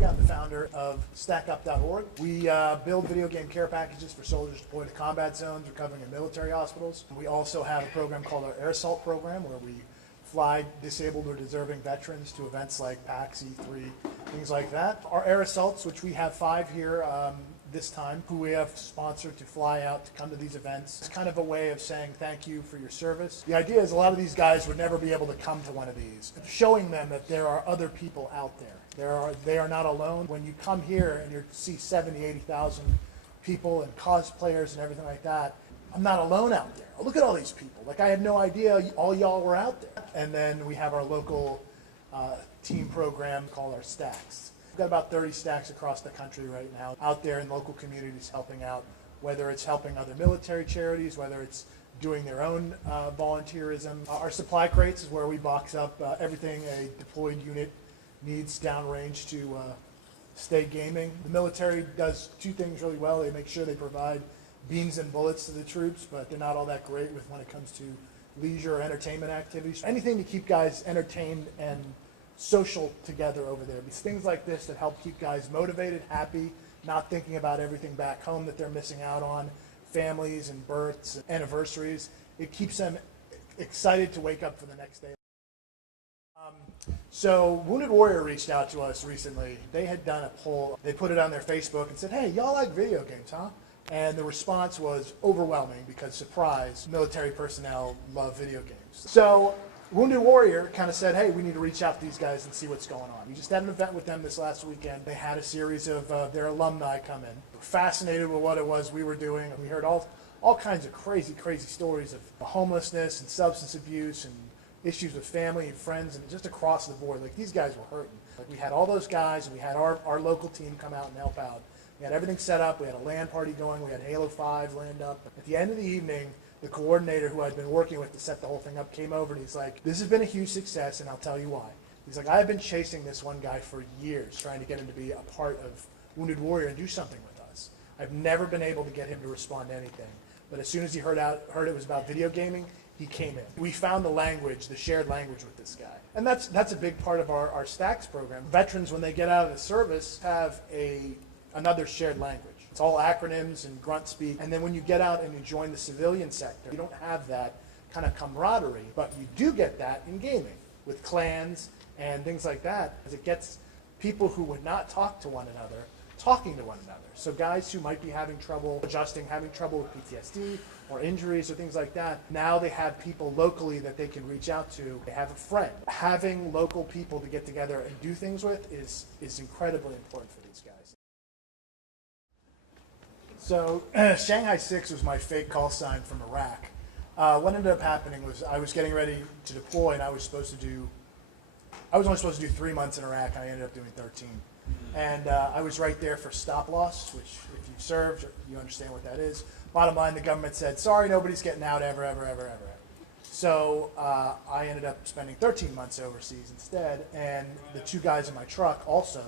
Machuga. I'm the founder of StackUp.org. We build video game care packages for soldiers deployed to combat zones, recovering in military hospitals. We also have a program called our Air Assault program, where we fly disabled or deserving veterans to events like PAX, E3, things like that. Our Air Assaults, which we have 5 here this time, who we have sponsored to fly out to come to these events. It's kind of a way of saying thank you for your service. The idea is a lot of these guys would never be able to come to one of these, showing them that there are other people out there. They are not alone. When you come here and you see 70, 80,000 people and cosplayers and everything like that, I'm not alone out there. Look at all these people. Like, I had no idea all y'all were out there. And then we have our local team program called our Stacks. We've got about 30 stacks across the country right now, out there in local communities helping out, whether it's helping other military charities, whether it's doing their own volunteerism. Our supply crates is where we box up everything a deployed unit needs downrange to stay gaming. The military does 2 things really well. They make sure they provide beans and bullets to the troops, but they're not all that great with when it comes to leisure or entertainment activities. Anything to keep guys entertained and social together over there. It's things like this that help keep guys motivated, happy, not thinking about everything back home that they're missing out on, families and births, and anniversaries. It keeps them excited to wake up for the next day. So Wounded Warrior reached out to us recently. They had done a poll. They put it on their Facebook and said, hey, y'all like video games, huh? And the response was overwhelming because, surprise, military personnel love video games. So Wounded Warrior kind of said, hey, we need to reach out to these guys and see what's going on. We just had an event with them this last weekend. They had a series of their alumni come in. We're fascinated with what it was we were doing. We heard all kinds of crazy stories of homelessness and substance abuse and issues with family and friends, and just across the board. Like, these guys were hurting. Like, we had all those guys, and we had our local team come out and help out. We had everything set up. We had a LAN party going. We had Halo 5 land up. At the end of the evening, the coordinator who I'd been working with to set the whole thing up came over and he's like, this has been a huge success, and I'll tell you why. He's like, I've been chasing this one guy for years, trying to get him to be a part of Wounded Warrior and do something with us. I've never been able to get him to respond to anything. But as soon as he heard it was about video gaming, he came in. We found the language, the shared language with this guy. And that's a big part of our Stacks program. Veterans, when they get out of the service, have another shared language. It's all acronyms and grunt speak. And then when you get out and you join the civilian sector, you don't have that kind of camaraderie, but you do get that in gaming with clans and things like that, because it gets people who would not talk to one another talking to one another. So guys who might be having trouble adjusting, having trouble with PTSD or injuries or things like that, now they have people locally that they can reach out to. They have a friend. Having local people to get together and do things with is incredibly important for these guys. So Shanghai 6 was my fake call sign from Iraq. What ended up happening was I was getting ready to deploy, and I was only supposed to do 3 months in Iraq, and I ended up doing 13. And I was right there for stop loss, which if you've served, you understand what that is. Bottom line, the government said, sorry, nobody's getting out ever. So I ended up spending 13 months overseas instead, and the 2 guys in my truck also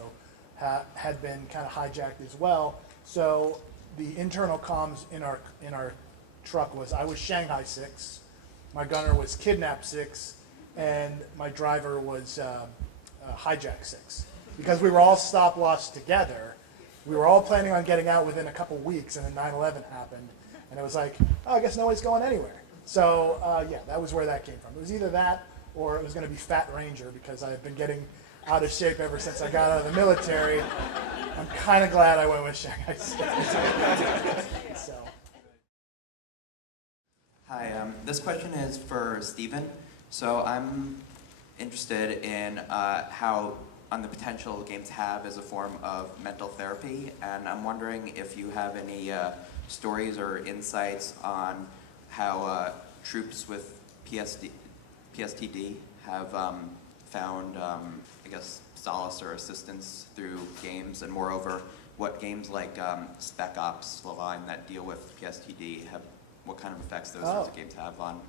had been kind of hijacked as well. So the internal comms in our truck was, I was Shanghai 6, my gunner was Kidnap 6, and my driver was Hijack 6. Because we were all stop loss together, we were all planning on getting out within a couple weeks, and then 9/11 happened, and it was like, oh, I guess nobody's going anywhere. So yeah, that was where that came from. It was either that or it was going to be Fat Ranger, because I had been getting out of shape ever since I got out of the military. I'm kind of glad I went with Shanghai 6. So. Hi, this question is for Stephen. So I'm interested in how on the potential games have as a form of mental therapy, and I'm wondering if you have any stories or insights on how troops with PTSD have found, I guess, solace or assistance through games, and moreover, what games like Spec Ops, Sullivan, that deal with PTSD have, what kind of effects those sorts of games have on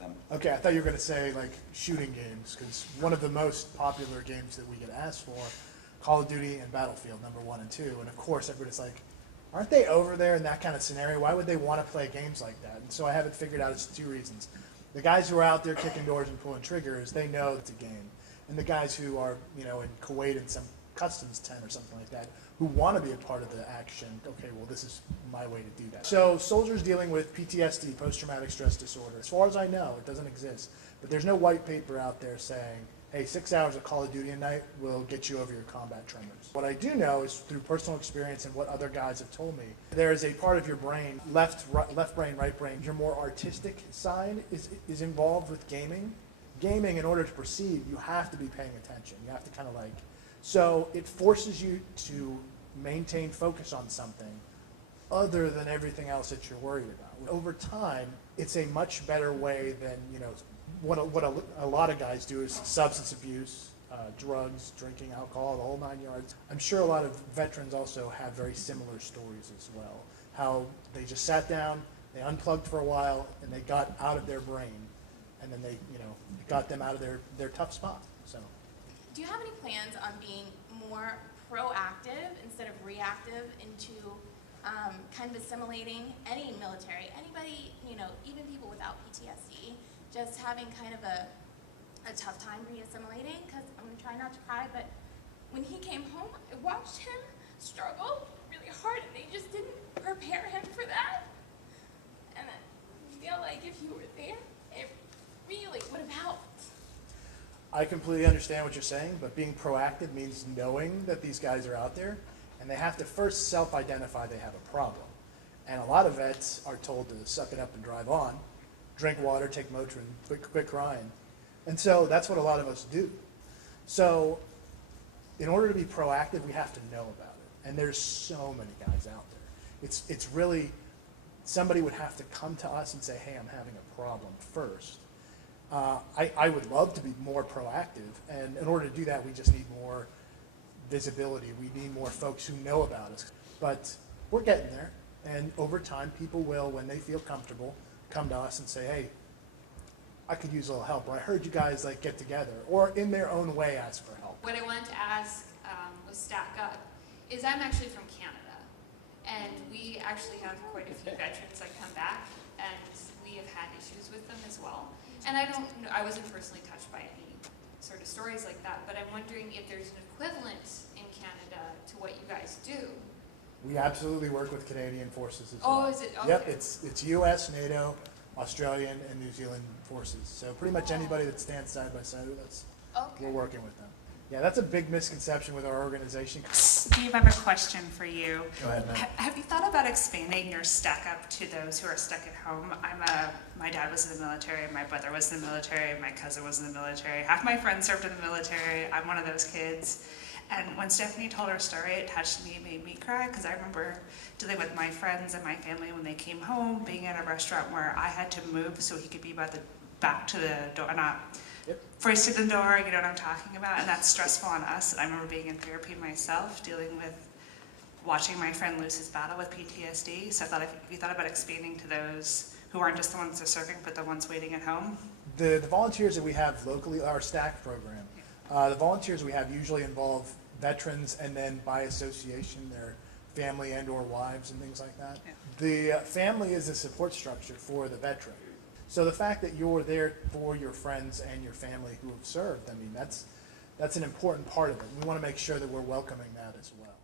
them. Okay, I thought you were going to say like shooting games, because one of the most popular games that we get asked for, Call of Duty and Battlefield, number 1 and 2, and of course everybody's like, aren't they over there in that kind of scenario? Why would they want to play games like that? And so I have it figured out as 2 reasons. The guys who are out there kicking doors and pulling triggers, they know it's a game. And the guys who are, in Kuwait and some customs tent or something like that who want to be a part of the action. Okay, well, this is my way to do that. So soldiers dealing with PTSD, post-traumatic stress disorder, as far as I know, it doesn't exist. But there's no white paper out there saying, hey, 6 hours of Call of Duty a night will get you over your combat tremors. What I do know is through personal experience and what other guys have told me, there is a part of your brain, left brain, right brain, your more artistic side is involved with gaming. Gaming, in order to proceed, you have to be paying attention. You have to kind of like, so it forces you to maintain focus on something other than everything else that you're worried about. Over time, it's a much better way than, what a lot of guys do is substance abuse, drugs, drinking, alcohol, the whole 9 yards. I'm sure a lot of veterans also have very similar stories as well. How they just sat down, they unplugged for a while, and they got out of their brain, and then they, got them out of their tough spot. So, do you have any plans on being more proactive instead of reactive into kind of assimilating any military, anybody, even people without PTSD, just having kind of a tough time re-assimilating? Because I'm going to try not to cry, but when he came home, I watched him struggle really hard, and they just didn't prepare him for that. And I feel like if you were there, it really would have helped. I completely understand what you're saying, but being proactive means knowing that these guys are out there, and they have to first self-identify they have a problem. And a lot of vets are told to suck it up and drive on, drink water, take Motrin, quit crying. And so that's what a lot of us do. So in order to be proactive, we have to know about it. And there's so many guys out there. It's really, somebody would have to come to us and say, hey, I'm having a problem first. I would love to be more proactive, and in order to do that, we just need more visibility. We need more folks who know about us. But we're getting there, and over time, people will, when they feel comfortable, come to us and say, hey, I could use a little help, or I heard you guys get together, or in their own way ask for help. What I wanted to ask with Stack Up is I'm actually from Canada, and we actually have quite a few veterans that come back, and we have had issues with them as well. And I wasn't personally touched by any sort of stories like that, but I'm wondering if there's an equivalent in Canada to what you guys do. We absolutely work with Canadian forces as well. Oh, is it? Okay. Yep, it's U.S., NATO, Australian, and New Zealand forces. So pretty much anybody that stands side by side with us, Okay. we're working with them. Yeah, that's a big misconception with our organization. Steve, I have a question for you. Go ahead, man. Have you thought about expanding your Stack Up to those who are stuck at home? My dad was in the military, my brother was in the military, my cousin was in the military. Half my friends served in the military. I'm one of those kids. And when Stephanie told her story, it touched me, made me cry, because I remember dealing with my friends and my family when they came home, being at a restaurant where I had to move so he could be back to the door, not first to the door, you know what I'm talking about, and that's stressful on us. And I remember being in therapy myself, dealing with watching my friend lose his battle with PTSD. So I thought, if you thought about expanding to those who aren't just the ones that are serving, but the ones waiting at home? The volunteers that we have locally, our STACK program, the volunteers we have usually involve veterans, and then by association, their family and or wives and things like that. Yeah. The family is a support structure for the veteran. So the fact that you're there for your friends and your family who have served, I mean, that's an important part of it. We want to make sure that we're welcoming that as well.